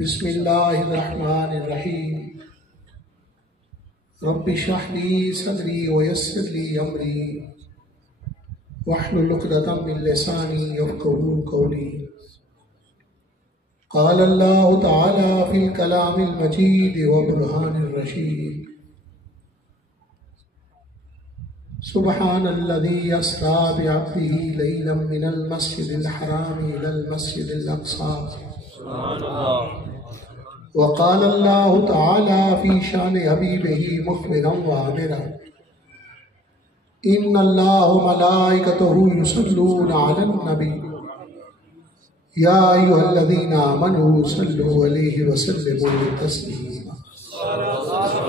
بسم اللہ الرحمن الرحیم رب اشرح لی صدری ویسر لی امری واحلل عقدۃ من لسانی یفقہوا قولی قال اللہ تعالی فی الکلام المجید وبرہان الرشید سبحان الذی اسری بعبدہ لیلا من المسجد الحرام الی المسجد الاقصی وقال اللہ تعالی فی شان حبیبہ مخبرا وعامرا ان اللہ ملائکتہ یصلون علی النبی یا ایھا الذین آمنوا صلوا علیہ وسلموا تسلیما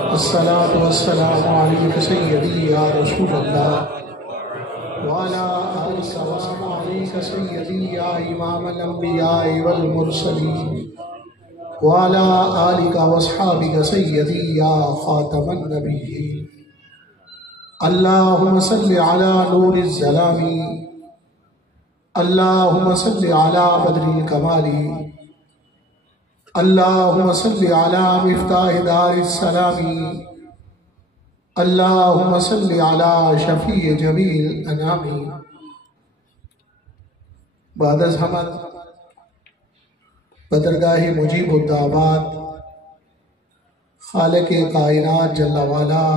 الصلاۃ والسلام علیک سیدی یا رسول اللہ وعلی آلک وصحبہ علیک سیدی یا امام الانبیاء والمرسلین وعلی آلک واصحابک سیدی یا خاتم النبیین اللہم صل علی نور الظلام اللہم صل علی بدر الکمال اللہم صل علی مفتاح دار السلام اللہم صل علی شفیع جمیع الانام بعد از حمد بدرگاہ مجیب الدعوات خالق کائنات جل والا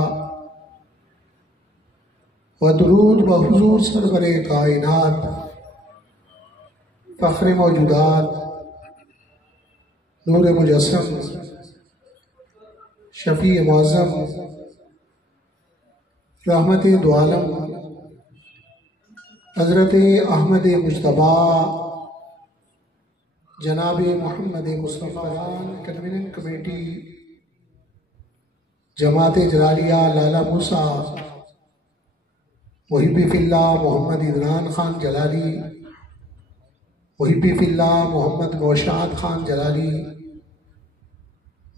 و درود و حضور سرور کائنات فخر موجودات نور مجسم شفیع معظم رحمت دو عالم حضرت احمد مجتبیٰ جناب محمد مصطفیٰ کنویننگ کمیٹی جماعت جلالیہ لالا موسیٰ محبی فی اللہ محمد عدنان خان جلالی محبی فی اللہ محمد نوشاد خان جلالی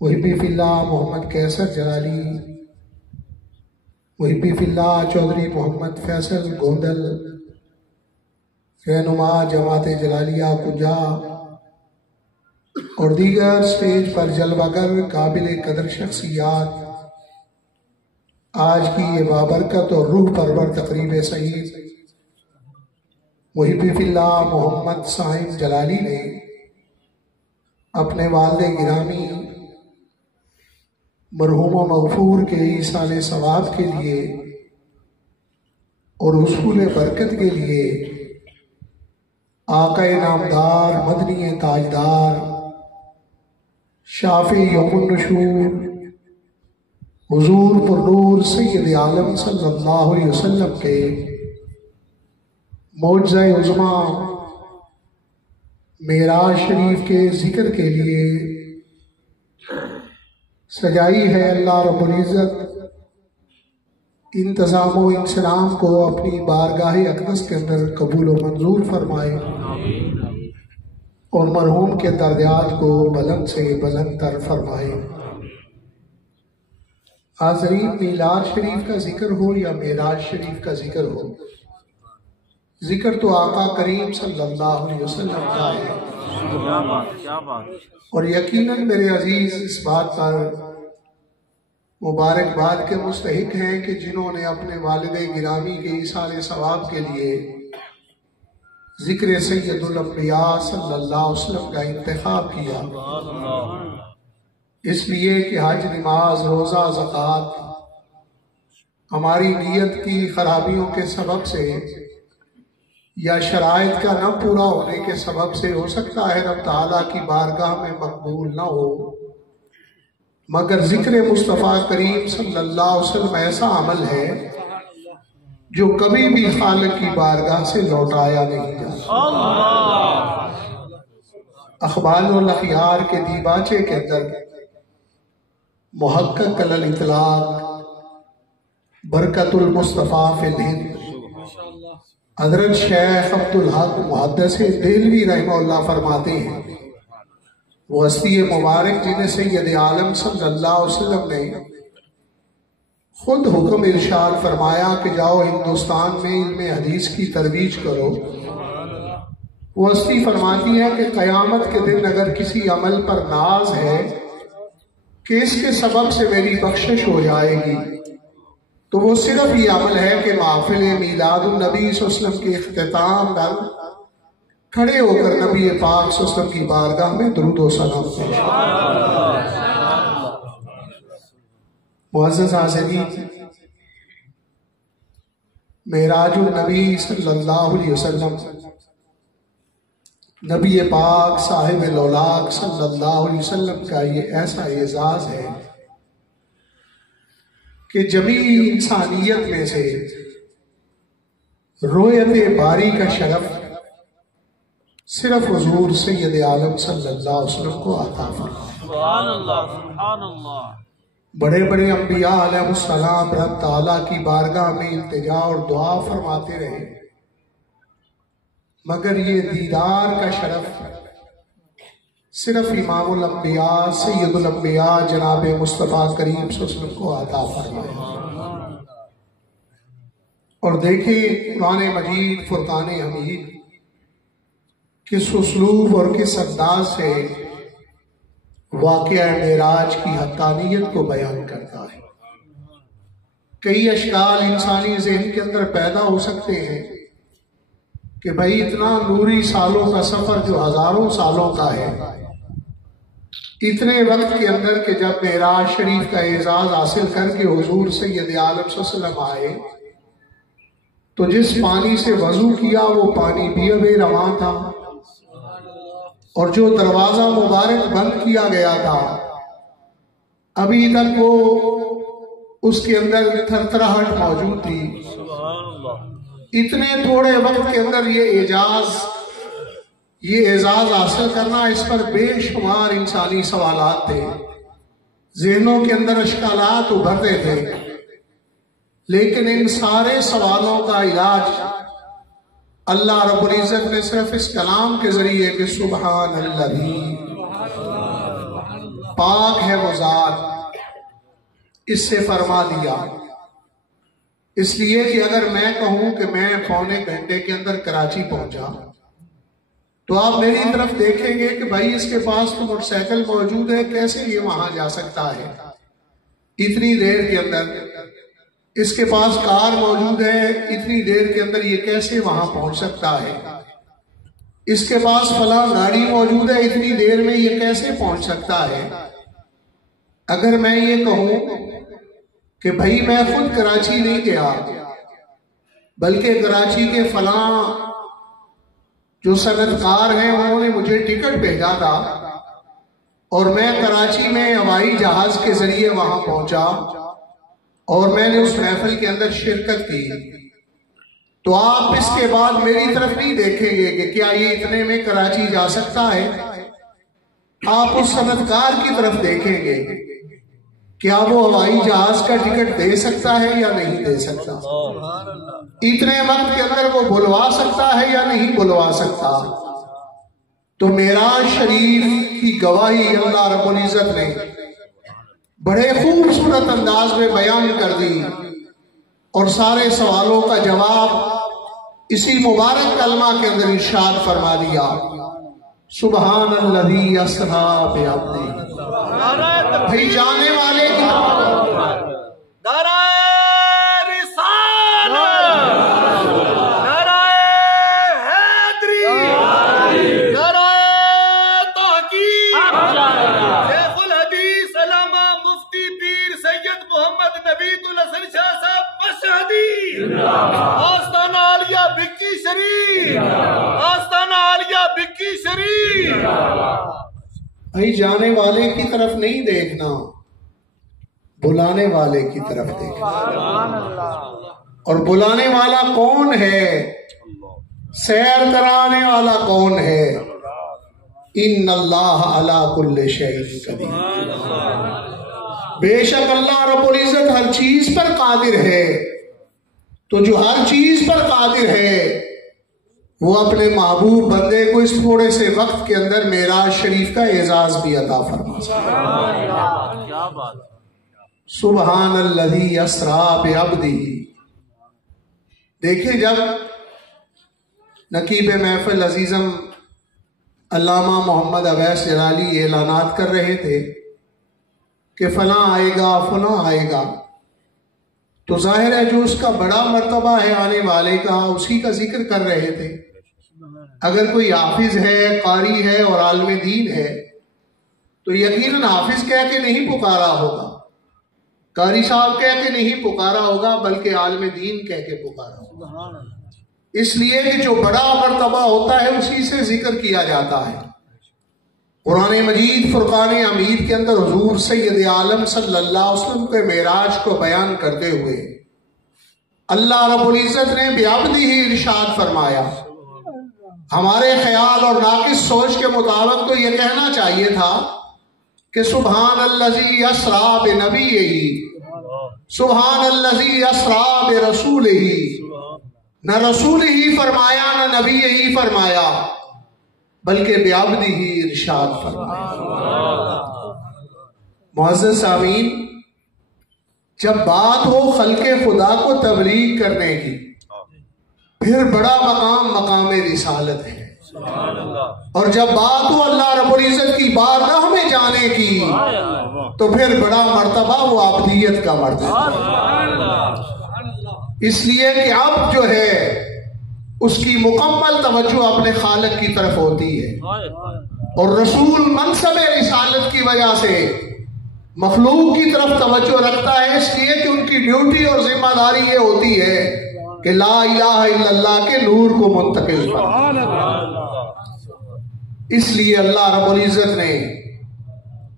محبی فی اللہ محمد کیسر جلالی محبی فی اللہ چودھری محمد فیصل گوندل رہنما جماعت جلالیہ کنجا اور دیگر سٹیج پر جلوہ گر قابل قدر شخصیات آج کی یہ بابرکت اور روح پرور تقریب سعید محبی فی اللہ محمد صاحب جلالی نے اپنے والد گرامی مرحوم و مغفور کے ایصال ثواب کے لیے اور حصول برکت کے لیے آقا نامدار مدنی تاجدار شافع یوم النشور حضور پر نور سید عالم صلی اللہ علیہ وسلم کے معجزہ عظمیٰ معراج شریف کے ذکر کے لیے سجائی ہے اللہ رب العزت انتظام و انسلام کو اپنی بارگاہ اقدس کے اندر قبول و منظور فرمائے اور مرحوم کے درجات کو بلند سے بلند تر فرمائے۔ حاضرین، میلاد شریف کا ذکر ہو یا معراج شریف کا ذکر ہو، ذکر تو آقا کریم صلی اللہ علیہ وسلم کا ہے، اور یقیناً میرے عزیز اس بات پر مبارکباد کے مستحق ہیں کہ جنہوں نے اپنے والد گرامی کے ایصال ثواب کے لیے ذکر سید الانبیاء صلی اللہ علیہ وسلم کا انتخاب کیا، اس لیے کہ حج، نماز، روزہ، زکوٰۃ ہماری نیت کی خرابیوں کے سبب سے یا شرائط کا نہ پورا ہونے کے سبب سے ہو سکتا ہے رب تعالیٰ کی بارگاہ میں مقبول نہ ہو، مگر ذکر مصطفیٰ کریم صلی اللہ علیہ وسلم ایسا عمل ہے جو کبھی بھی خالق کی بارگاہ سے لوٹایا نہیں جاتا۔ اخبال الاخیار کے دیباچے کے اندر محقق علی الاطلاق برکت المصطفیٰ فی الہند حضرت شیخ عبدالحق محدث دہلوی رحمہ اللہ فرماتے ہیں، وہ ہستی مبارک جنہیں سید عالم صلی اللہ علیہ وسلم نے خود حکم ارشاد فرمایا کہ جاؤ ہندوستان میں علم حدیث کی ترویج کرو، وہ ہستی فرماتی ہے کہ قیامت کے دن اگر کسی عمل پر ناز ہے کہ اس کے سبب سے میری بخشش ہو جائے گی، تو وہ صرف یہ عمل ہے کہ محفل میلاد النبی صلی اللہ علیہ وسلم کے اختتام پر کھڑے ہو کر نبی پاک صلی اللہ علیہ وسلم کی بارگاہ میں درود و سلام پیش کرے۔ معزز حاضرین، معراج النبی صلی اللہ علیہ وسلم نبی پاک صاحب الاولاق صلی اللہ علیہ وسلم کا یہ ایسا اعزاز ہے کہ جمیع انسانیت میں سے رؤیت باری کا شرف صرف حضور سید عالم صلی اللہ علیہ وسلم کو عطا فرمایا۔ سبحان اللہ، سبحان اللہ۔ بڑے بڑے انبیاء علیہ السلام رب تعالیٰ کی بارگاہ میں التجا اور دعا فرماتے رہے، مگر یہ دیدار کا شرف صرف امام الانبیاء سید الانبیاء جناب مصطفیٰ کریم صلی اللہ علیہ وسلم کو عطا فرمایا۔ اور دیکھیں قرآن مجید فرقان حمید کس اسلوب اور کس انداز سے واقعہ معراج کی حقانیت کو بیان کرتا ہے۔ کئی اشکال انسانی ذہن کے اندر پیدا ہو سکتے ہیں کہ بھائی اتنا نوری سالوں کا سفر جو ہزاروں سالوں کا ہے، اتنے وقت کے اندر کہ جب معراج شریف کا اعزاز حاصل کر کے حضور سید عالم صلی اللہ علیہ وسلم آئے تو جس پانی سے وضو کیا وہ پانی بھی اب رواں تھا، اور جو دروازہ مبارک بند کیا گیا تھا ابھی تک وہ اس کے اندر تھرتھراہٹ موجود تھی۔ اتنے تھوڑے وقت کے اندر یہ اعزاز حاصل کرنا، اس پر بے شمار انسانی سوالات تھے، ذہنوں کے اندر اشکالات ابھرتے تھے، لیکن ان سارے سوالوں کا علاج اللہ رب العزت نے صرف اس کلام کے ذریعے کہ سبحان اللہ، پاک ہے وہ ذات، اس سے فرما دیا۔ اس لیے کہ اگر میں کہوں کہ میں پونے گھنٹے کے اندر کراچی پہنچا تو آپ میری طرف دیکھیں گے کہ بھائی اس کے پاس تو موٹر سائیکل موجود ہے، کیسے یہ وہاں جا سکتا ہے اتنی دیر کے اندر؟ اس کے پاس کار موجود ہے، اتنی دیر کے اندر یہ کیسے وہاں پہنچ سکتا ہے؟ اس کے پاس فلاں گاڑی موجود ہے، اتنی دیر میں یہ کیسے پہنچ سکتا ہے؟ اگر میں یہ کہوں کہ بھائی میں خود کراچی نہیں گیا بلکہ کراچی کے فلاں جو صنعتکار ہیں انہوں نے مجھے ٹکٹ بھیجا تھا اور میں کراچی میں ہوائی جہاز کے ذریعے وہاں پہنچا اور میں نے اس محفل کے اندر شرکت کی، تو آپ اس کے بعد میری طرف نہیں دیکھیں گے کہ کیا یہ اتنے میں کراچی جا سکتا ہے، آپ اس صنعتکار کی طرف دیکھیں گے کیا وہ ہوائی جہاز کا ٹکٹ دے سکتا ہے یا نہیں دے سکتا، اتنے وقت کے اندر وہ بلوا سکتا ہے یا نہیں بلوا سکتا۔ تو معراج شریف کی گواہی اللہ رب العزت نے بڑے خوبصورت انداز میں بیان کر دی، اور سارے سوالوں کا جواب اسی مبارک کلمہ کے اندر ارشاد فرما دیا، سبحان الذی اسری بعبدہ۔ بھئی جانے والے کی نعرہ رسالت، نعرہ حیدری، نعرہ تحقیق، شیخ الحدیث علامہ مفتی پیر سید محمد نبیت الحسن شاہ صاحب مشہدی، آستانہ عالیہ بکی شریف، آستانہ عالیہ بکی شریف۔ بھائی جانے والے کی طرف نہیں دیکھنا، بلانے والے کی طرف دیکھنا۔ اور بلانے والا کون ہے؟ سیر کرانے والا کون ہے؟ ان اللہ علی کل شیء قدیر، بے شک اللہ رب العزت ہر چیز پر قادر ہے۔ تو جو ہر چیز پر قادر ہے وہ اپنے محبوب بندے کو اس تھوڑے سے وقت کے اندر معراج شریف کا اعزاز بھی عطا فرما سکتا۔ سبحان الذی اسری بعبدہ۔ دیکھیں جب نقیب محفل عزیزم علامہ محمد اویس جلالی اعلانات کر رہے تھے کہ فلاں آئے گا فلاں آئے گا، تو ظاہر ہے جو اس کا بڑا مرتبہ ہے آنے والے کا، اسی کا ذکر کر رہے تھے۔ اگر کوئی حافظ ہے، قاری ہے اور عالم دین ہے تو یقیناً حافظ کہہ کے نہیں پکارا ہوگا، قاری صاحب کہہ کے نہیں پکارا ہوگا، بلکہ عالم دین کہہ کے پکارا ہوگا، اس لیے کہ جو بڑا مرتبہ ہوتا ہے اسی سے ذکر کیا جاتا ہے۔ قرآن مجید فرقان حمید کے اندر حضور سید عالم صلی اللہ علیہ وسلم کے معراج کو بیان کرتے ہوئے اللہ رب العزت نے بعبدہ ارشاد فرمایا۔ ہمارے خیال اور ناقص سوچ کے مطابق تو یہ کہنا چاہیے تھا کہ سبحان الذی اسریٰ بنبیہ، سبحان الذی اسریٰ برسولہ، نہ رسول ہی فرمایا نہ نبی ہی فرمایا، بلکہ بعبدہ ارشاد فرمایا۔ معزز سامعین، جب بات ہو خلق خدا کو تبلیغ کرنے کی، پھر بڑا مقام مقام رسالت ہے، اور جب بات ہو اللہ رب العزت کی بارگاہ میں جانے کی تو پھر بڑا مرتبہ وہ عبدیت کا مرتبہ، اس لیے کہ اب جو ہے اس کی مکمل توجہ اپنے خالق کی طرف ہوتی ہے، اور رسول منصب رسالت کی وجہ سے مخلوق کی طرف توجہ رکھتا ہے، اس لیے کہ ان کی ڈیوٹی اور ذمہ داری یہ ہوتی ہے کہ لا الہ الا اللہ کے نور کو منتقل کرنا۔ اس لیے اللہ رب العزت نے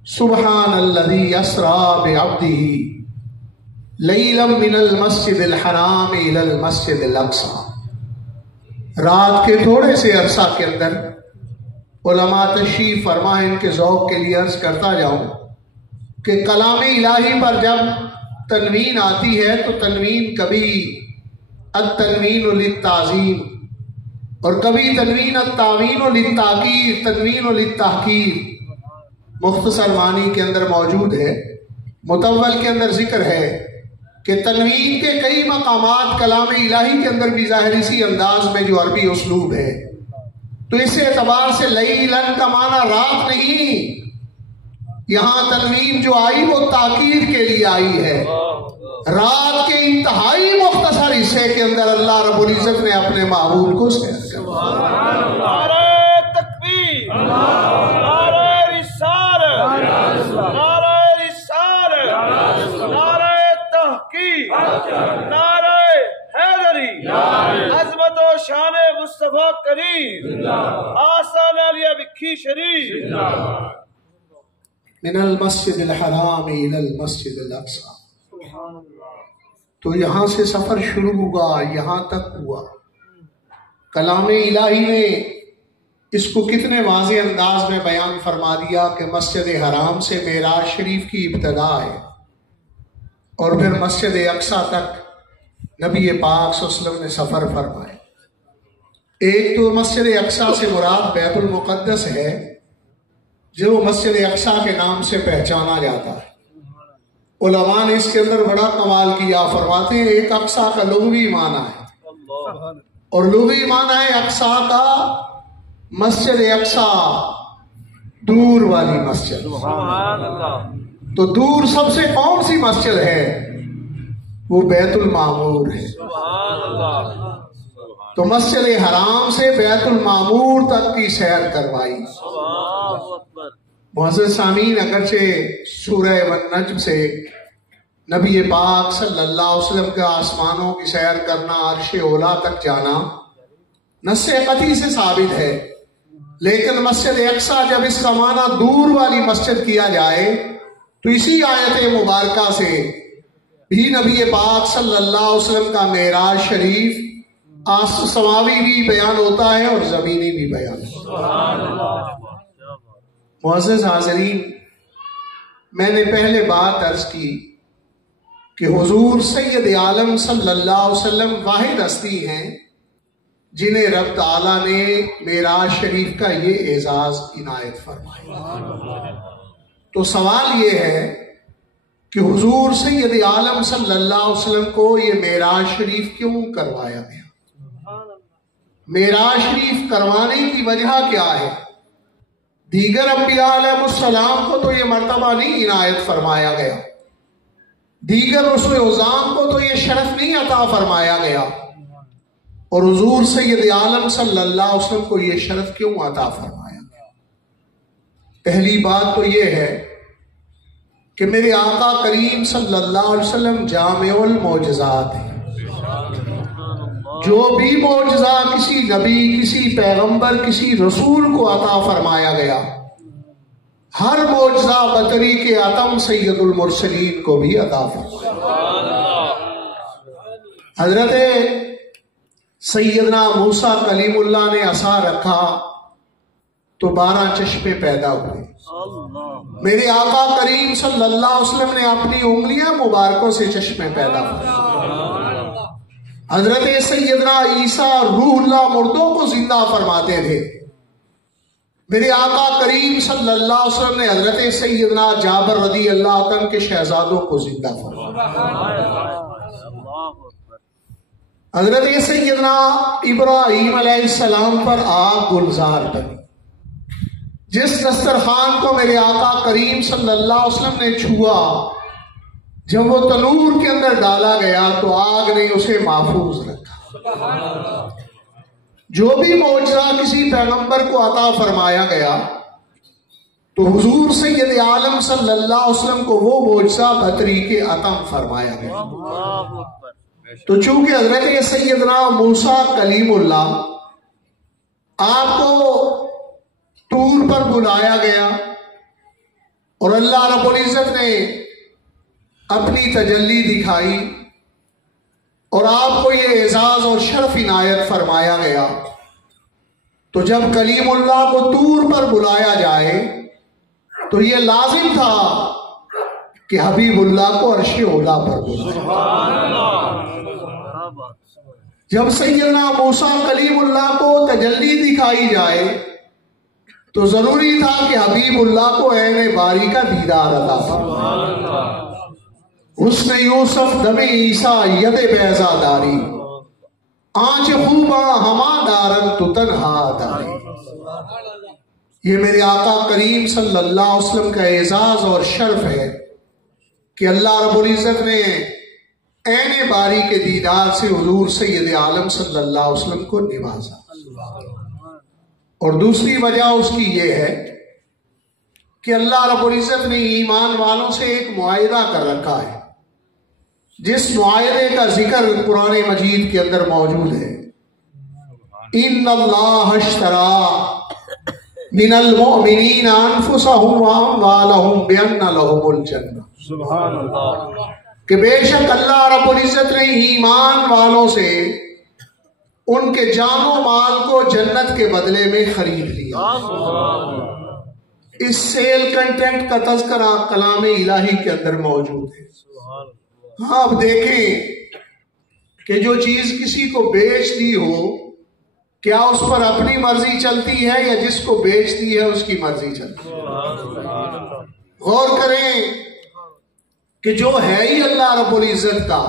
سبحان الذی اسریٰ بعبدہ لیلا من المسجد الحرام الی المسجد الاقصی، رات کے تھوڑے سے عرصہ کے اندر علماء تشریف فرما، ان کے ذوق کے لیے عرض کرتا جاؤں کہ کلام الہی پر جب تنوین آتی ہے تو تنوین کبھی التنوین للتعظیم اور کبھی تنوین التعوین للتاکید، تنوین للتحقیر مختصر معنی کے اندر موجود ہے۔ مطول کے اندر ذکر ہے کہ تنوین کے کئی مقامات کلام الہی کے اندر بھی ظاہری سی انداز میں جو عربی اسلوب ہے، تو اس اعتبار سے لیلن کا معنی رات نہیں، یہاں تنوین جو آئی وہ تاکید کے لیے آئی ہے۔ رات کے انتہائی مختصر حصے کے اندر اللہ رب العزت نے اپنے محبوب کو سیر کیا۔ نعرہ تکبیر، نعرہ رسالت، نعرہ رسالت، نعرہ تحقیق، نعرہ حیدری، عظمت و شان مصطفیٰ کریم، آسان علیہ بکھی شریف، من المسجد الحرام الی المسجد الاقصی۔ تو یہاں سے سفر شروع ہوا، یہاں تک ہوا۔ کلام الہی نے اس کو کتنے واضح انداز میں بیان فرما دیا کہ مسجد حرام سے معراج شریف کی ابتدا ہے، اور پھر مسجد اقصی تک نبی پاک صلی اللہ علیہ وسلم نے سفر فرمائے۔ ایک تو مسجد اقصی سے مراد بیت المقدس ہے، جو مسجد اقصی کے نام سے پہچانا جاتا ہے۔ علماء نے اس کے اندر بڑا کمال کیا، فرماتے ہیں ایک اقصی کا لغوی معنی ہے، اور لغوی معنی ہے اقصی کا مسجد اقصی، دور والی مسجد۔ تو دور سب سے کون سی مسجد ہے؟ وہ بیت المعمور ہے۔ تو مسجد حرام سے بیت المعمور تک کی سیر کروائی۔ معزز سامعین، اگرچہ سورہ والنجم سے نبی پاک صلی اللہ علیہ وسلم کے آسمانوں کی سیر کرنا، عرش اولا تک جانا نص قطعی سے ثابت ہے، لیکن مسجد اقصی جب اس کا معنی دور والی مسجد کیا جائے تو اسی آیت مبارکہ سے بھی نبی پاک صلی اللہ علیہ وسلم کا معراج شریف سماوی بھی بیان ہوتا ہے اور زمینی بھی بیان ہوتا ہے۔ معزز حاضرین، میں نے پہلے بات عرض کی کہ حضور سید عالم صلی اللہ علیہ وسلم واحد ہستی ہیں جنہیں رب تعالیٰ نے معراج شریف کا یہ اعزاز عنایت فرمایا۔ تو سوال یہ ہے کہ حضور سید عالم صلی اللہ علیہ وسلم کو یہ معراج شریف کیوں کروایا گیا؟ معراج شریف کروانے کی وجہ کیا ہے؟ دیگر انبیاء علیہ السلام کو تو یہ مرتبہ نہیں عنایت فرمایا گیا، دیگر رسل عظام کو تو یہ شرف نہیں عطا فرمایا گیا، اور حضور سید عالم صلی اللہ علیہ وسلم کو یہ شرف کیوں عطا فرمایا گیا؟ پہلی بات تو یہ ہے کہ میرے آقا کریم صلی اللہ علیہ وسلم جامع المعجزات ہیں۔ جو بھی معجزہ کسی نبی، کسی پیغمبر، کسی رسول کو عطا فرمایا گیا، ہر معجزہ بطریق عطم سید المرسلین کو بھی عطا فرمایا۔ حضرت سیدنا موسیٰ کلیم اللہ نے عصا رکھا تو 12 چشمے پیدا ہوئے۔ میرے آقا کریم صلی اللہ علیہ وسلم نے اپنی انگلیاں مبارکوں سے چشمے پیدا ہوئے۔ حضرت سیدنا عیسیٰ روح اللہ مردوں کو زندہ فرماتے تھے۔ میرے آقا کریم صلی اللہ علیہ وسلم نے حضرت سیدنا جابر رضی اللہ عنہ کے شہزادوں کو زندہ فرمایا۔ حضرت سیدنا ابراہیم علیہ السلام پر آگ گلزار بنی۔ جس دسترخوان کو میرے آقا کریم صلی اللہ علیہ وسلم نے چھوا، جب وہ تنور کے اندر ڈالا گیا تو آگ نے اسے محفوظ رکھا۔ جو بھی معجزہ کسی پیغمبر کو عطا فرمایا گیا تو حضور سید عالم صلی اللہ علیہ وسلم کو وہ معجزہ بطریق عطم فرمایا گیا۔ تو چونکہ حضرت سیدنا موسیٰ کلیم اللہ آپ کو طور پر بلایا گیا اور اللہ رب العزت نے اپنی تجلی دکھائی اور آپ کو یہ اعزاز اور شرف عنایت فرمایا گیا، تو جب کلیم اللہ کو طور پر بلایا جائے تو یہ لازم تھا کہ حبیب اللہ کو عرش اولا پر بلایا۔ جب سیدنا موسیٰ کلیم اللہ کو تجلی دکھائی جائے تو ضروری تھا کہ حبیب اللہ کو عین باری کا دیدار عطا فرمائے۔ حسن یوسف دم عیسیٰ ید بیضا داری، آنچ خوبا ہما دارن تو تنہا داری۔ یہ میرے آقا کریم صلی اللہ علیہ وسلم کا اعزاز اور شرف ہے کہ اللہ رب العزت نے عین باری کے دیدار سے حضور سید عالم صلی اللہ علیہ وسلم کو نوازا۔ اور دوسری وجہ اس کی یہ ہے کہ اللہ رب العزت نے ایمان والوں سے ایک معاہدہ کر رکھا ہے، جس معاہدے کا ذکر قرآن مجید کے اندر موجود ہے۔ ان اللہ اشتری من المؤمنین انفسهم واموالهم بان لهم الجنہ، سبحان اللہ، کہ بے شک اللہ رب العزت نے ایمان والوں سے ان کے جان و مال کو جنت کے بدلے میں خرید لیا۔ اس سیل کنٹریکٹ کا تذکرہ کلام الہی کے اندر موجود ہے۔ ہاں اب دیکھیں کہ جو چیز کسی کو بیچ دی ہو، کیا اس پر اپنی مرضی چلتی ہے یا جس کو بیچ دی ہے اس کی مرضی چلتی ہے؟ غور کریں کہ جو ہے ہی اللہ رب العزت کا،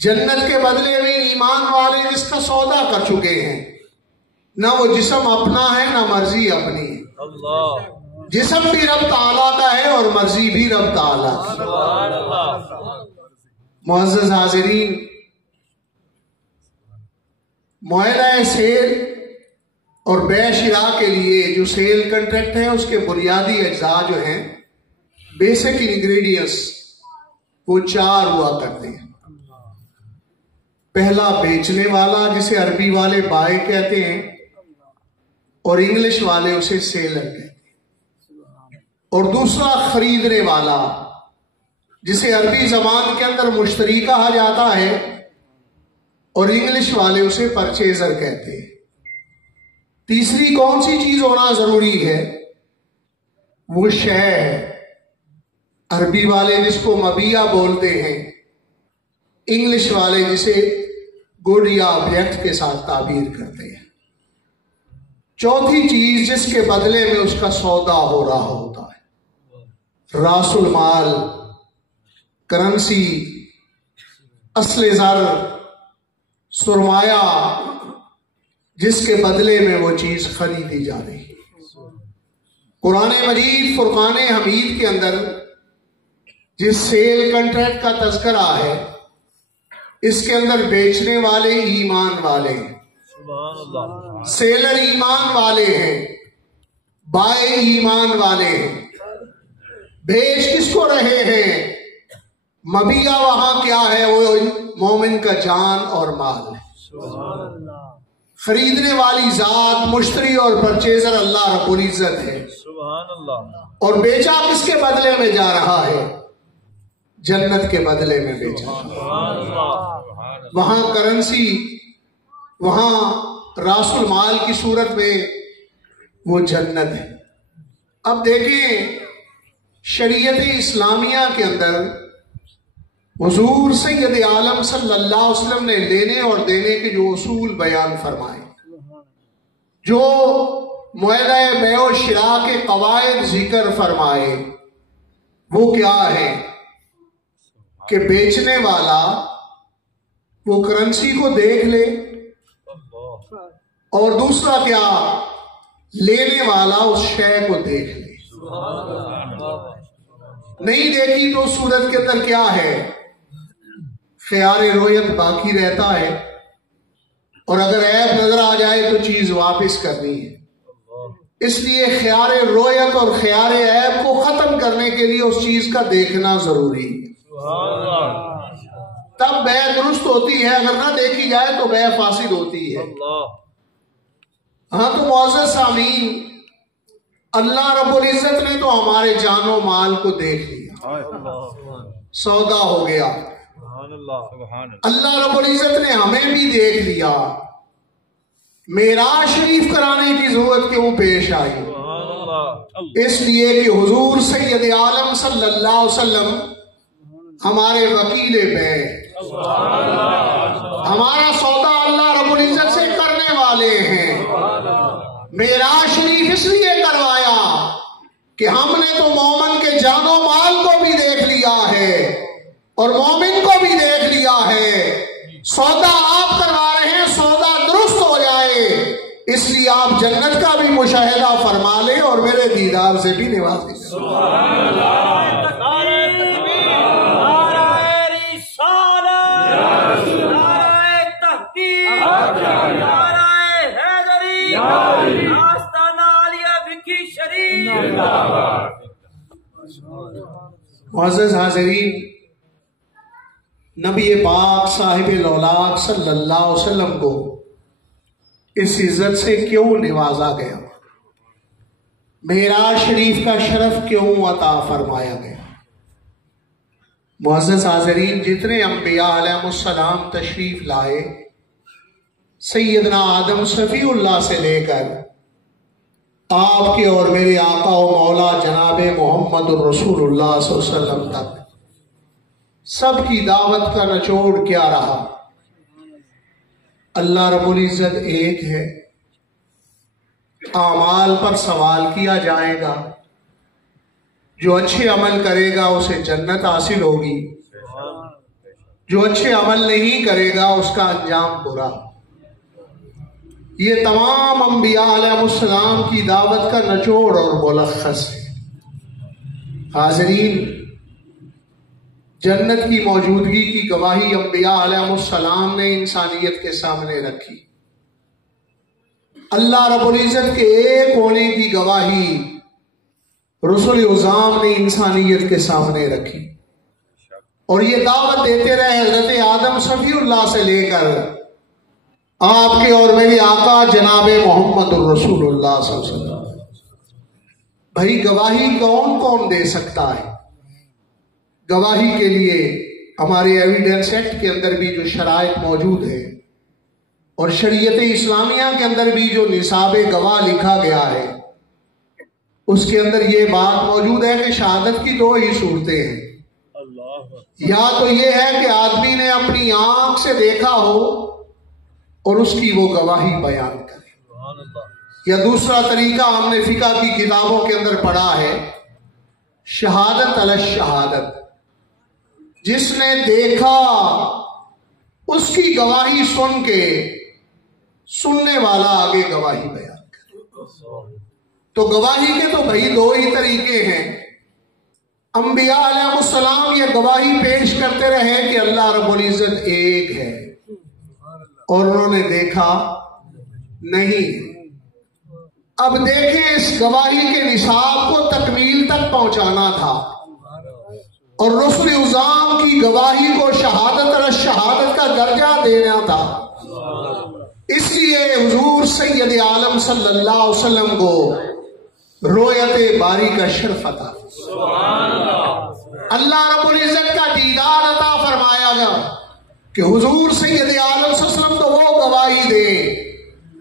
جنت کے بدلے میں ایمان والے جس کا سودا کر چکے ہیں، نہ وہ جسم اپنا ہے نہ مرضی اپنی ہے۔ جسم بھی رب تعالیٰ کا ہے اور مرضی بھی رب تعالیٰ کی۔ معزز حاضرین، معاہدہ سیل اور بیع شراء کے لیے جو سیل کنٹریکٹ ہے اس کے بنیادی اجزاء جو ہیں، بیسک انگریڈینٹس، وہ 4 ہوا کرتے ہیں۔ پہلا بیچنے والا، جسے عربی والے بائے کہتے ہیں اور انگلش والے اسے سیلر کہتے ہیں، اور دوسرا خریدنے والا، جسے عربی زبان کے اندر مشتری کہا جاتا ہے اور انگلش والے اسے پرچیزر کہتے ہیں۔ تیسری کون سی چیز ہونا ضروری ہے؟ وہ شے ہے، عربی والے جس کو مبیع بولتے ہیں، انگلش والے جسے گڈ یا آبجیکٹ کے ساتھ تعبیر کرتے ہیں۔ چوتھی چیز جس کے بدلے میں اس کا سودا ہو رہا ہوتا ہے، راس المال، کرنسی، اصل زر، سرمایہ، جس کے بدلے میں وہ چیز خریدی جا رہی ہے۔ قرآن مجید فرقان حمید کے اندر جس سیل کنٹریکٹ کا تذکرہ ہے اس کے اندر بیچنے والے ایمان والے ہیں، سیلر ایمان والے ہیں، بائے ایمان والے ہیں۔ بیچ کس کو رہے ہیں؟ مبیع وہاں کیا ہے؟ وہ مومن کا جان اور مال ہے۔ خریدنے والی ذات، مشتری اور پرچیزر اللہ رب العزت ہے۔ اور بیچا کس کے بدلے میں جا رہا ہے؟ جنت کے بدلے میں بیچا۔ وہاں کرنسی، وہاں راس المال کی صورت میں وہ جنت ہے۔ اب دیکھیں شریعت اسلامیہ کے اندر حضور سید عالم صلی اللہ علیہ وسلم نے لینے اور دینے کے جو اصول بیان فرمائے، جو معاہدہ بیع و شراء کے قواعد ذکر فرمائے، وہ کیا ہے کہ بیچنے والا وہ کرنسی کو دیکھ لے، اور دوسرا کیا، لینے والا اس شے کو دیکھ لے۔ نہیں دیکھی تو صورت کے اندر کیا ہے؟ خیار رویت باقی رہتا ہے، اور اگر عیب نظر آ جائے تو چیز واپس کرنی ہے۔ اس لیے خیار رویت اور خیار عیب کو ختم کرنے کے لیے اس چیز کا دیکھنا ضروری ہے، تب بیع درست ہوتی ہے۔ اگر نہ دیکھی جائے تو بیع فاسد ہوتی ہے۔ ہاں تو معزز سامعین، اللہ رب العزت نے تو ہمارے جان و مال کو دیکھ لیا، سودا ہو گیا۔ اللہ رب العزت نے ہمیں بھی دیکھ لیا، معراج شریف کرانے کی ضرورت کیوں پیش آئی؟ اس لیے کہ حضور سید عالم صلی اللہ علیہ وسلم ہمارے وکیل بیع، ہمارا سودا اللہ رب العزت سے کرنے والے ہیں۔ معراج شریف اس لیے کروایا کہ ہم نے تو مومن کے جان و مال کو بھی دیکھ لیا ہے اور مومن کو بھی دیکھ لیا ہے۔ سودا آپ کروا رہے ہیں، سودا درست ہو جائے، اس لیے آپ جنت کا بھی مشاہدہ فرما لیں اور میرے دیدار سے بھی نوازیں۔ معزز حاضرین، نبی پاک صاحب الاولاق صلی اللہ علیہ وسلم کو اس عزت سے کیوں نوازا گیا؟ معراج شریف کا شرف کیوں عطا فرمایا گیا؟ معزز حاضرین، جتنے انبیاء علیہ السلام تشریف لائے، سیدنا آدم صفی اللہ سے لے کر آپ کے اور میرے آقا و مولا جناب محمد الرسول اللہ صلی اللہ علیہ وسلم تک، سب کی دعوت کا نچوڑ کیا رہا؟ اللہ رب العزت ایک ہے، اعمال پر سوال کیا جائے گا، جو اچھے عمل کرے گا اسے جنت حاصل ہوگی، جو اچھے عمل نہیں کرے گا اس کا انجام برا۔ یہ تمام انبیاء علیہ السلام کی دعوت کا نچوڑ اور ملخص ہے۔ حاضرین، جنت کی موجودگی کی گواہی انبیاء علیہ السلام نے انسانیت کے سامنے رکھی، اللہ رب العزت کے ایک ہونے کی گواہی رسول اعظام نے انسانیت کے سامنے رکھی، اور یہ دعوت دیتے رہے حضرت آدم صفی اللہ سے لے کر آپ کے اور میرے آقا جناب محمد الرسول اللہ صلی اللہ علیہ وسلم۔ بھائی گواہی کون کون دے سکتا ہے؟ گواہی کے لیے ہمارے ایویڈنس ایکٹ کے اندر بھی جو شرائط موجود ہے، اور شریعت اسلامیہ کے اندر بھی جو نصاب گواہ لکھا گیا ہے، اس کے اندر یہ بات موجود ہے کہ شہادت کی دو ہی صورتیں ہیں۔ یا تو یہ ہے کہ آدمی نے اپنی آنکھ سے دیکھا ہو اور اس کی وہ گواہی بیان کرے، یا دوسرا طریقہ ہم نے فقہ کی کتابوں کے اندر پڑھا ہے، شہادت علی الشہادت، جس نے دیکھا اس کی گواہی سن کے سننے والا آگے گواہی بیان کرے۔ تو گواہی کے تو بھائی دو ہی طریقے ہیں. انبیاء علیہ السلام یہ گواہی پیش کرتے رہے کہ اللہ رب العزت ایک ہے، اور انہوں نے دیکھا نہیں. اب دیکھیں اس گواہی کے نصاب کو تکمیل تک پہنچانا تھا، اور رسل عظام کی گواہی کو شہادت اور شہادت کا درجہ دینا تھا. اس لیے حضور سید عالم صلی اللہ علیہ وسلم کو رؤیت باری کا شرف عطا، اللہ رب العزت کا دیدار عطا فرمایا گیا کہ حضور سید عالم صلی اللہ علیہ وسلم تو وہ گواہی دے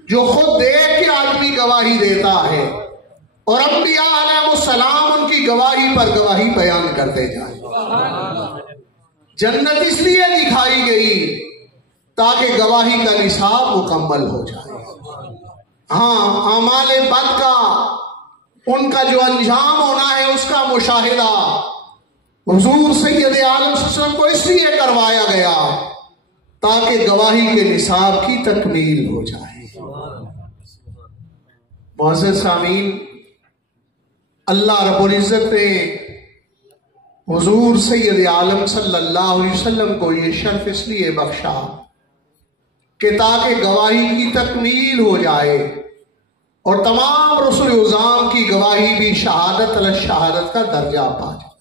جو خود دیکھ کے آدمی گواہی دیتا ہے، اور انبیاء علیہ السلام ان کی گواہی پر گواہی بیان کرتے جائیں. جنت اس لیے دکھائی گئی تاکہ گواہی کا نصاب مکمل ہو جائے. ہاں، اعمال بد کا ان کا جو انجام ہونا ہے اس کا مشاہدہ حضور سید عالم صلی اللہ علیہ وسلم کو اس لیے کروایا گیا تاکہ گواہی کے نصاب کی تکمیل ہو جائے. معزز سامعین، اللہ رب العزت نے حضور سید عالم صلی اللہ علیہ وسلم کو یہ شرف اس لیے بخشا کہ تاکہ گواہی کی تکمیل ہو جائے اور تمام رسل عظام کی گواہی بھی شہادت علی شہادت کا درجہ پا جائے.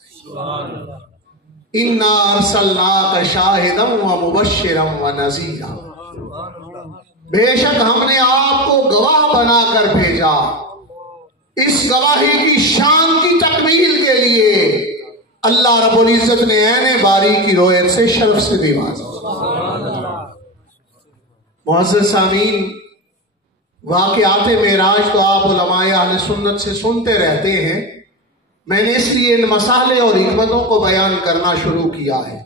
اِنَّا أَرْسَلْنَاكَ شَاهِدًا وَمُبَشِّرًا وَنَذِيرًا، بے شک ہم نے آپ کو گواہ بنا کر بھیجا اس گواہی کی شان کی تکمیل کے لیے. اللہ رب العزت نے عین باری کی رویت سے شرف سے نوازا. معزز سامعین، واقعات معراج تو آپ علماء اہل سنت سے سنتے رہتے ہیں. میں نے اس لیے ان مسائل اور حکمتوں کو بیان کرنا شروع کیا ہے.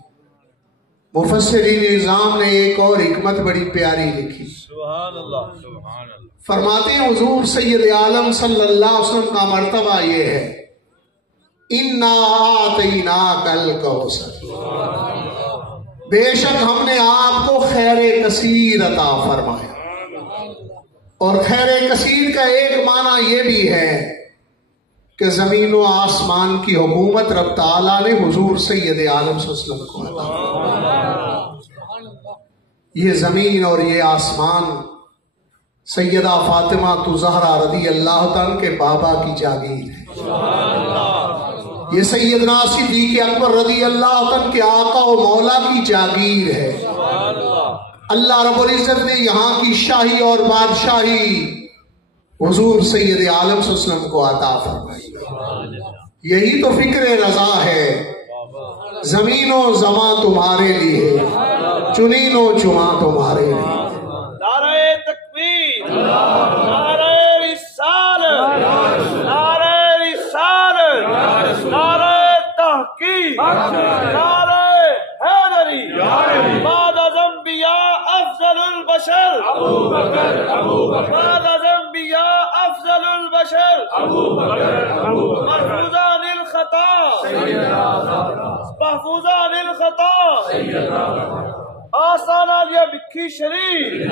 مفسرین نظام نے ایک اور حکمت بڑی پیاری لکھی. سبحان اللہ، سبحان اللہ. فرماتے ہیں حضور سید عالم صلی اللہ علیہ وسلم کا مرتبہ یہ ہے، اِنَّا أَعْطَيْنَاكَ الْكَوْثَرَ، بے شک ہم نے آپ کو خیر کثیر عطا فرمایا. اور خیر کثیر کا ایک معنی یہ بھی ہے کہ زمین و آسمان کی حکومت رب تعالیٰ نے حضور سید عالم صلی اللہ علیہ وسلم کو عطا فرمایا. یہ زمین اور یہ آسمان سیدہ فاطمہ الزہرا رضی اللہ تعالیٰ کے بابا کی جاگیر ہے. یہ سیدنا صدیق اکبر رضی اللہ تعالیٰ کے آقا و مولا کی جاگیر ہے. اللہ رب العزت نے یہاں کی شاہی اور بادشاہی حضور سید عالم صلی اللہ علیہ وسلم کو عطا فرمائی. یہی تو فکر رضا ہے. زمین و زماں تمہارے لیے، چنین و چماں تمہارے لیے. نعرہ تکبیر، نعرہ رسالت، نعرہ رسالت، نعرہ تحقیق، نعرہ حیدری. بعد از انبیاء افضل البشر ابو بکر، بعد از انبیاء افضل البشر ابو بکر، محفوظان الخطا، محفوظان الخطا، آسان عالیہ بکھی شریف.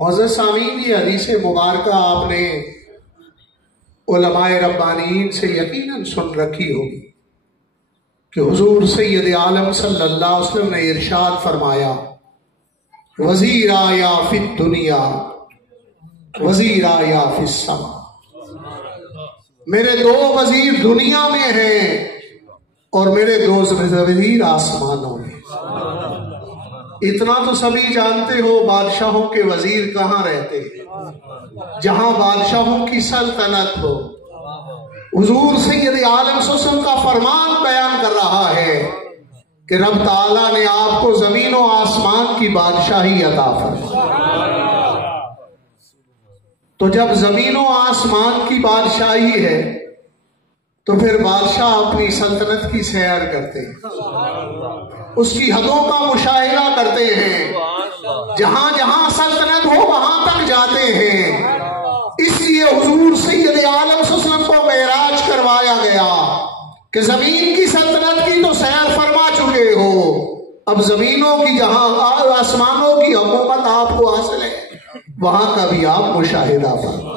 معزز سامعین، یہ حدیث مبارکہ آپ نے علماء ربانیین سے یقیناً سن رکھی ہوگی کہ حضور سید عالم صلی اللہ علیہ وسلم نے ارشاد فرمایا، وزیر آیا فی الدنیا وزیر آیا فی السماء. میرے دو وزیر دنیا میں ہیں اور میرے دو وزیر آسمانوں میں. اتنا تو سبھی جانتے ہو بادشاہوں کے وزیر کہاں رہتے ہیں، جہاں بادشاہوں کی سلطنت ہو. حضور سید عالم صلی اللہ علیہ وسلم کا فرمان بیان کر رہا ہے کہ رب تعالیٰ نے آپ کو زمین و آسمان کی بادشاہی عطا فرمائی. تو جب زمین و آسمان کی بادشاہی ہے تو پھر بادشاہ اپنی سلطنت کی سیر کرتے ہیں، اس کی حدوں کا مشاہدہ کرتے ہیں. جہاں جہاں سلطنت ہو وہاں تک جاتے ہیں. اس لیے حضور سید عالم صلی اللہ علیہ وسلم کو معراج کروایا گیا کہ زمین کی سلطنت کی تو سیر فرما چکے ہو، اب زمینوں کی، جہاں آسمانوں کی حکومت آپ کو حاصل ہے، وہاں کا بھی آپ مشاہدہ فرمائیں۔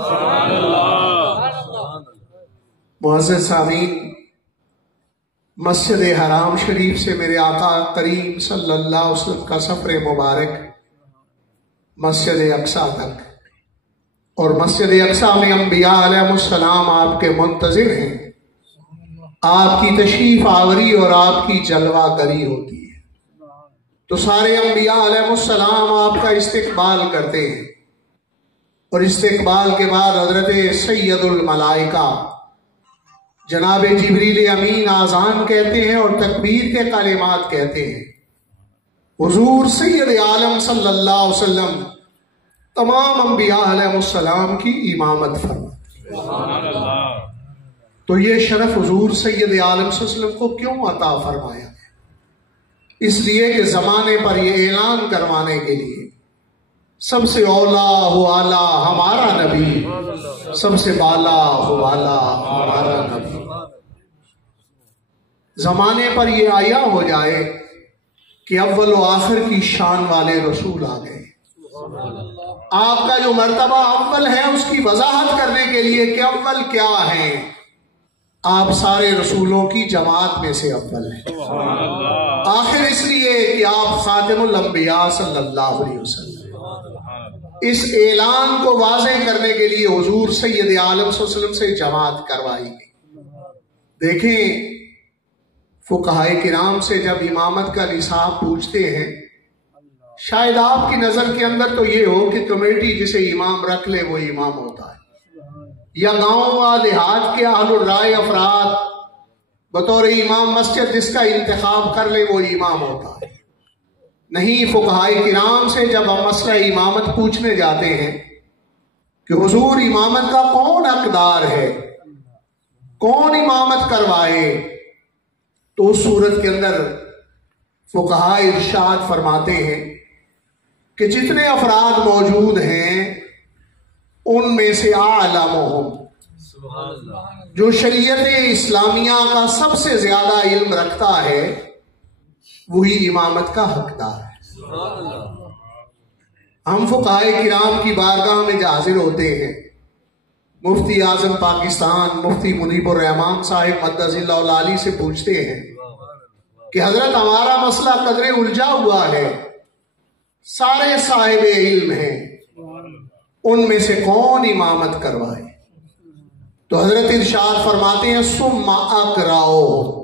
معزز سامعین، مسجد حرام شریف سے میرے آقا کریم صلی اللہ علیہ وسلم کا سفر مبارک مسجد اقصیٰ تک، اور مسجد اقصیٰ میں انبیاء علیہ السلام آپ کے منتظر ہیں۔ آپ کی تشریف آوری اور آپ کی جلوہ گری ہوتی ہے تو سارے انبیاء علیہ السلام آپ کا استقبال کرتے ہیں، اور استقبال کے بعد حضرت سید الملائکہ جناب جبریل امین آذان کہتے ہیں اور تکبیر کے کلمات کہتے ہیں۔ حضور سید عالم صلی اللہ علیہ وسلم تمام انبیاء علیہ السلام کی امامت فرماتے ہیں۔ تو یہ شرف حضور سید عالم صلی اللہ علیہ وسلم کو کیوں عطا فرمایا ہے؟ اس لیے کہ زمانے پر یہ اعلان کروانے کے لیے سب سے اولا ہو آلہ ہمارا نبی، سب سے بالا ہو آلہ ہمارا نبی۔ زمانے پر یہ آیا ہو جائے کہ اول و آخر کی شان والے رسول آ گئے۔ آپ کا جو مرتبہ اول ہے اس کی وضاحت کرنے کے لیے کہ اول کیا ہے، آپ سارے رسولوں کی جماعت میں سے اول ہیں۔ آخر اس لیے کہ آپ خاتم الانبیاء صلی اللہ علیہ وسلم۔ اس اعلان کو واضح کرنے کے لیے حضور سید عالم صلی اللہ علیہ وسلم سے جماعت کروائی گئی۔ دیکھیں، فقہائے کرام سے جب امامت کا نصاب پوچھتے ہیں، شاید آپ کی نظر کے اندر تو یہ ہو کہ کمیٹی جسے امام رکھ لے وہ امام ہوتا ہے، یا گاؤں و دیہات کے اہل الرائے افراد بطور امام مسجد جس کا انتخاب کر لے وہ امام ہوتا ہے۔ نہیں، فقہائے کرام سے جب ہم مسئلہ امامت پوچھنے جاتے ہیں کہ حضور امامت کا کون حقدار ہے، کون امامت کروائے، تو اس صورت کے اندر فقہاء ارشاد فرماتے ہیں کہ جتنے افراد موجود ہیں ان میں سے اعلمہم، جو شریعت اسلامیہ کا سب سے زیادہ علم رکھتا ہے وہی امامت کا حقدار ہے۔ ہم فقہائے کرام کی بارگاہ میں حاضر ہوتے ہیں، مفتی اعظم پاکستان مفتی منیب الرحمان صاحب مدث اللہ العالی سے پوچھتے ہیں کہ حضرت ہمارا مسئلہ قدرے الجھا ہوا ہے، سارے صاحب علم ہیں، ان میں سے کون امامت کروائے؟ تو حضرت ارشاد فرماتے ہیں ثم اقرؤ،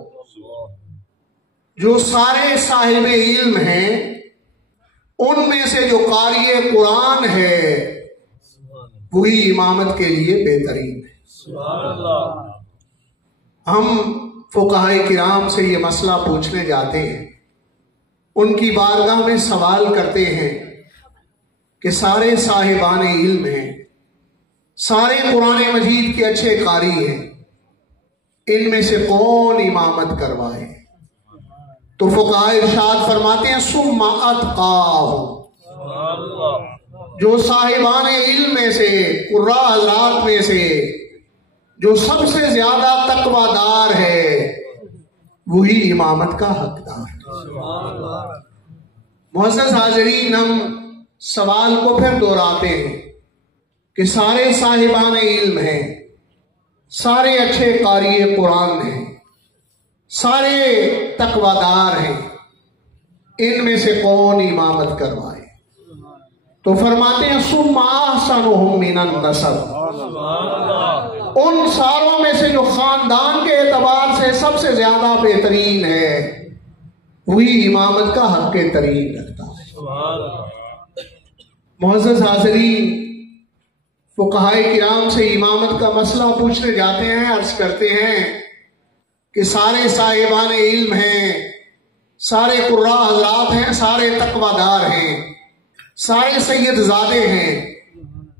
جو سارے صاحب علم ہیں ان میں سے جو قاری قرآن ہے وہی امامت کے لیے بہترین ہے۔ ہم فقہائے کرام سے یہ مسئلہ پوچھنے جاتے ہیں، ان کی بارگاہ میں سوال کرتے ہیں کہ سارے صاحبان علم ہیں، سارے قرآن مجید کے اچھے قاری ہیں، ان میں سے کون امامت کروائے؟ تو فقہاء ارشاد فرماتے ہیں ثم اتقاہ، جو صاحبان علم میں سے، قراء حضرات میں سے جو سب سے زیادہ تقوی دار ہے وہی امامت کا حقدار ہے۔ معزز حاضرین، ہم سوال کو پھر دہراتے ہیں کہ سارے صاحبان علم ہیں، سارے اچھے قاری قرآن ہیں، سارے تقوی دار ہیں، ان میں سے کون امامت کروائے؟ تو فرماتے ہیں ثم احسنہم من النسب، ان ساروں میں سے جو خاندان کے اعتبار سے سب سے زیادہ بہترین ہے وہی امامت کا حق ترین رکھتا ہے۔ معزز حاضرین، فقہائے کرام سے امامت کا مسئلہ پوچھنے جاتے ہیں، عرض کرتے ہیں کہ سارے صاحبان علم ہیں، سارے قراء حضرات ہیں، سارے تقوی دار ہیں، سارے سید زادے ہیں،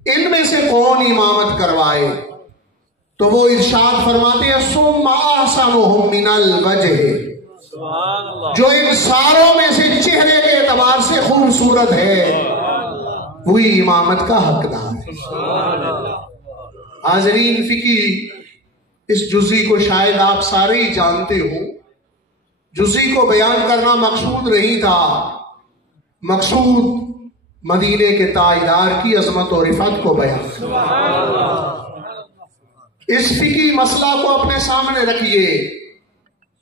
ان میں سے کون امامت کروائے؟ تو وہ ارشاد فرماتے ہیں ثم احسنہم من الوجہ، جو ان ساروں میں سے چہرے کے اعتبار سے خوبصورت ہے وہی امامت کا حقدار ہے۔ حاضرین، فقی اس جزئی کو شاید آپ سارے ہی جانتے ہوں، جزئی کو بیان کرنا مقصود نہیں تھا، مقصود مدینے کے تاجدار کی عظمت و رفعت کو بیان اس فقہی مسئلہ کو اپنے سامنے رکھیے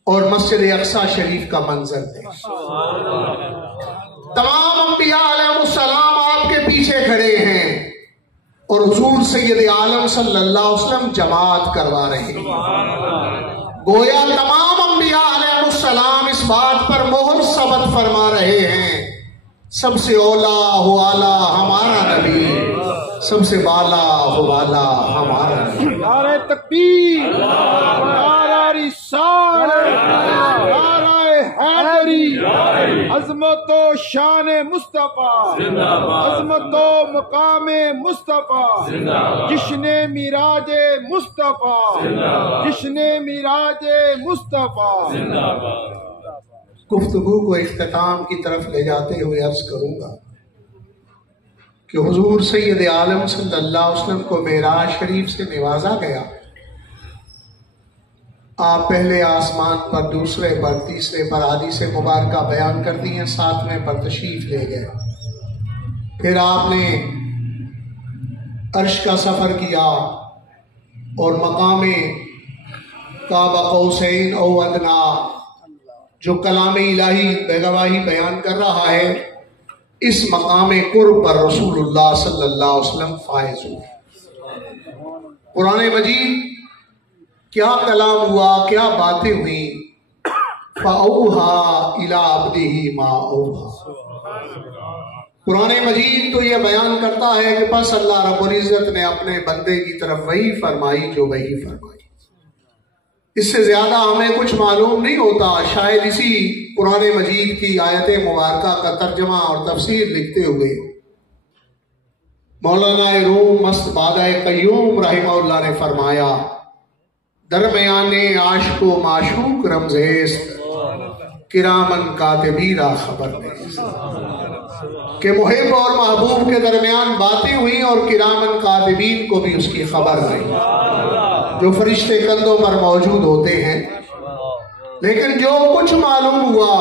اور مسجد اقصی شریف کا منظر دیں. تمام انبیاء علیہ السلام آپ کے پیچھے کھڑے ہیں اور حضور سید عالم صلی اللہ علیہ وسلم جماعت کروا رہے ہیں. گویا تمام انبیاء علیہ السلام اس بات پر مہر ثبت فرما رہے ہیں سب سے اولا ہو اعلیٰ ہمارا نبی، سب سے بالا ہو بالا ہمارا نبی. نعرہ تکبیر، نعرہ رسالت، نعرہ حیدری، عظمت و شان مصطفیٰ، عظمت و مقام مصطفیٰ، جشن میراج مصطفیٰ، جشن میراج مصطفیٰ. گفتگو کو اختتام کی طرف لے جاتے ہوئے عرض کروں گا کہ حضور سید عالم صلی اللہ علیہ وسلم کو معراج شریف سے نوازا گیا. آپ پہلے آسمان پر، دوسرے پر، تیسرے پر حدیث مبارکہ بیان کر دی ہیں، 7ویں پر تشریف لے گئے. پھر آپ نے عرش کا سفر کیا اور مقام قاب قوسین او ادنا جو کلام الہی گواہی بیان کر رہا ہے، اس مقام قرب پر رسول اللہ صلی اللہ علیہ وسلم فائز ہوئے. قرآن مجید کیا کلام ہوا، کیا باتیں ہوئیں. فَأَوْحَىٰ إِلَىٰ عَبْدِهِ مَا أَوْحَىٰ. قرآن مجید تو یہ بیان کرتا ہے کہ پس اللہ رب العزت نے اپنے بندے کی طرف وحی فرمائی جو وحی فرمائی. اس سے زیادہ ہمیں کچھ معلوم نہیں ہوتا. شاید اسی قرآن مجید کی آیت مبارکہ کا ترجمہ اور تفسیر لکھتے ہوئے مولانا روم مست بادہ قیوم رحمہ اللہ نے فرمایا، درمیان عاشق و معشوق رمزیست، کرامن کاتبی را خبر نیست. کہ محب اور محبوب کے درمیان باتیں ہوئیں اور کرامن کاتبین کو بھی اس کی خبر نہیں، جو فرشتے کندھوں پر موجود ہوتے ہیں. لیکن جو کچھ معلوم ہوا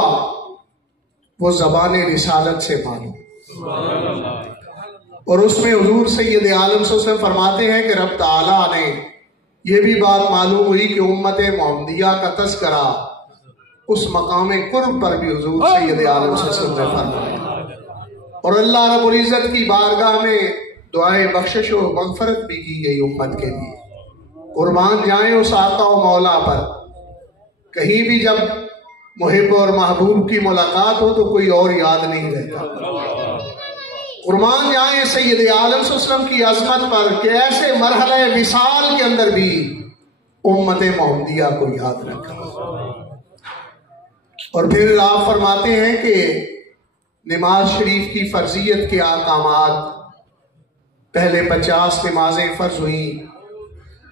وہ زبان رسالت سے معلوم، اور اس میں حضور سید عالم صلی اللہ علیہ وسلم فرماتے ہیں کہ رب تعالیٰ نے یہ بھی بات معلوم ہوئی کہ امت محمدیہ کا تذکرہ اس مقام قرب پر بھی حضور سید عالم صلی اللہ علیہ وسلم نے فرمایا، اور اللہ رب العزت کی بارگاہ میں دعائے بخشش و مغفرت بھی کی گئی امت کے لیے. قربان جائیں اس آقا و مولا پر. کہیں بھی جب محب اور محبوب کی ملاقات ہو تو کوئی اور یاد نہیں رہتا. قربان جائیں سید عالم صلی اللہ علیہ وسلم کی عظمت پر کہ ایسے مرحلہ وصال کے اندر بھی امت محمدیہ کو یاد رکھا. اور پھر آپ فرماتے ہیں کہ نماز شریف کی فرضیت کے احکامات، پہلے 50 نمازیں فرض ہوئیں،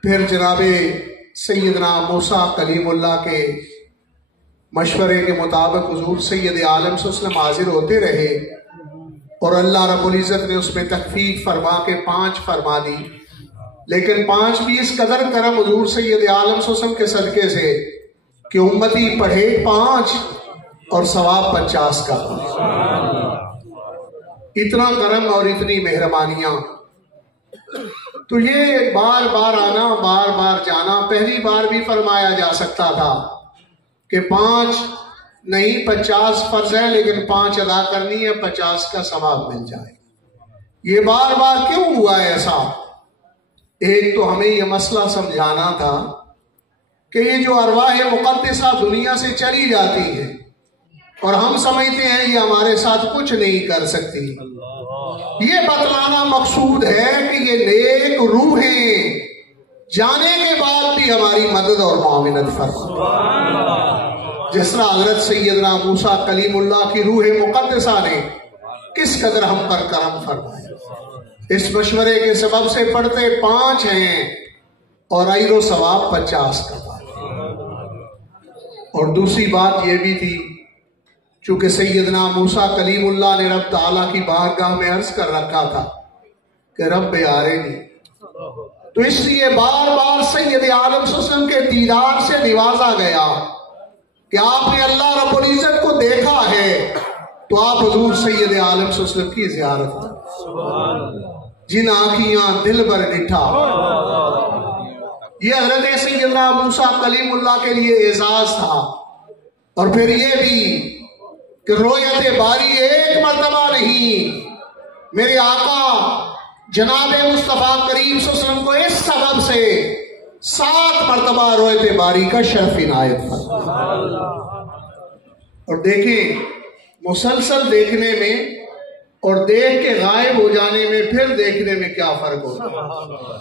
پھر جناب سیدنا موسیٰ کلیم اللہ کے مشورے کے مطابق حضور سید عالم صلی اللہ علیہ وسلم حاضر ہوتے رہے، اور اللہ رب العزت نے اس میں تخفیف فرما کے 5 فرما دی. لیکن 5 بھی اس قدر کرم حضور سید عالم صلی اللہ علیہ وسلم کے صدقے سے کہ امتی پڑھے 5 اور ثواب 50 کا. اتنا کرم اور اتنی مہربانیاں. تو یہ بار بار آنا، بار بار جانا. پہلی بار بھی فرمایا جا سکتا تھا کہ 5 نہیں 50 فرض ہے، لیکن 5 ادا کرنی ہے، 50 کا ثواب مل جائے. یہ بار بار کیوں ہوا ایسا؟ ایک تو ہمیں یہ مسئلہ سمجھانا تھا کہ یہ جو ارواح مقدسہ دنیا سے چلی جاتی ہے اور ہم سمجھتے ہیں یہ ہمارے ساتھ کچھ نہیں کر سکتی، یہ بتلانا مقصود ہے کہ یہ نیک روحیں جانے کے بعد بھی ہماری مدد اور معاونت فرمائیں. جس طرح حضرت سیدنا موسیٰ کلیم اللہ کی روح مقدسہ نے کس قدر ہم پر کرم فرمایا. اس مشورے کے سبب سے پڑھتے 5 ہیں اور اجر و ثواب 50 کا. اور دوسری بات یہ بھی تھی، چونکہ سیدنا موسیٰ کلیم اللہ نے رب تعالیٰ کی بارگاہ میں عرض کر رکھا تھا کہ رب آرینی، تو اس لیے بار بار سید عالم صلی اللہ علیہ وسلم کے دیدار سے نوازا گیا کہ آپ نے اللہ رب العزت کو دیکھا ہے، تو آپ حضور سید عالم صلی اللہ علیہ وسلم کی زیارت کریں۔ جن آنکھیاں دل بر ڈٹھا، یہ حضرت سیدنا موسیٰ کلیم اللہ کے لیے اعزاز تھا۔ اور پھر یہ بھی کہ رویت باری ایک مرتبہ نہیں، میرے آقا جناب مصطفیٰ کریم صلی اللہ علیہ وسلم کو اس سبب سے 7 مرتبہ رویت باری کا شرف عنایت تھا۔ اور دیکھیں، مسلسل دیکھنے میں اور دیکھ کے غائب ہو جانے میں پھر دیکھنے میں کیا فرق ہوتا ہے۔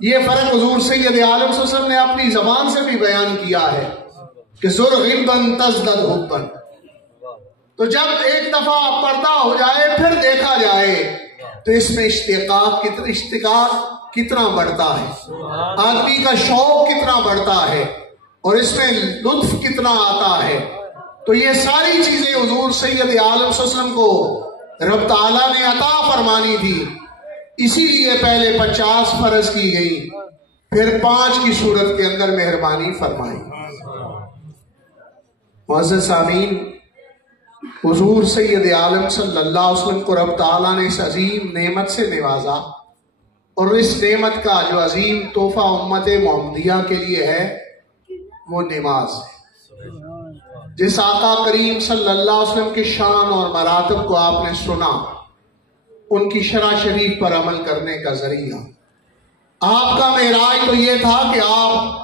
یہ فرق حضور سید عالم صلی اللہ علیہ وسلم نے اپنی زبان سے بھی بیان کیا ہے کہ زر غبن تزدد حبن۔ تو جب ایک دفعہ پردہ ہو جائے پھر دیکھا جائے تو اس میں اشتیاق کتنا بڑھتا ہے، آدمی کا شوق کتنا بڑھتا ہے، اور اس میں لطف کتنا آتا ہے۔ تو یہ ساری چیزیں حضور سید عالم صلی اللہ علیہ وسلم کو رب تعالیٰ نے عطا فرمانی تھی، اسی لیے پہلے 50 فرض کی گئی، پھر 5 کی صورت کے اندر مہربانی فرمائی۔ معزز سامعین، حضور سید عالم صلی اللہ علیہ وسلم کو رب تعالیٰ نے اس عظیم نعمت سے نوازا، اور اس نعمت کا جو عظیم تحفہ امت محمدیہ کے لیے ہے وہ نماز ہے۔ جس آقا کریم صلی اللہ علیہ وسلم کے شان اور مراتب کو آپ نے سنا، ان کی شرع شریف پر عمل کرنے کا ذریعہ آپ کا معراج تو یہ تھا کہ آپ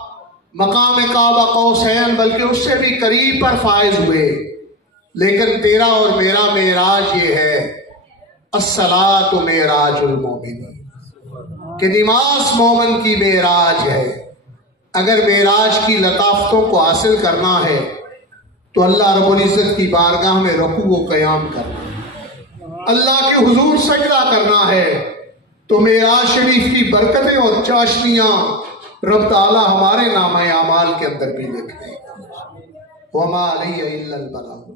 مقام کعبہ قوسین بلکہ اس سے بھی قریب پر فائز ہوئے، لیکن تیرا اور میرا معراج یہ ہے الصلاۃ معراج المومن، کہ نماز مومن کی معراج ہے۔ اگر معراج کی لطافتوں کو حاصل کرنا ہے تو اللہ رب العزت کی بارگاہ میں رکوع و قیام کرنا ہے، اللہ کے حضور سجدہ کرنا ہے، تو معراج شریف کی برکتیں اور چاشنیاں رب تعالیٰ ہمارے نامہ اعمال کے اندر بھی لکھ دیں۔ وَمَا عَلَيَّ إِلَّا الْبَلَاغُ۔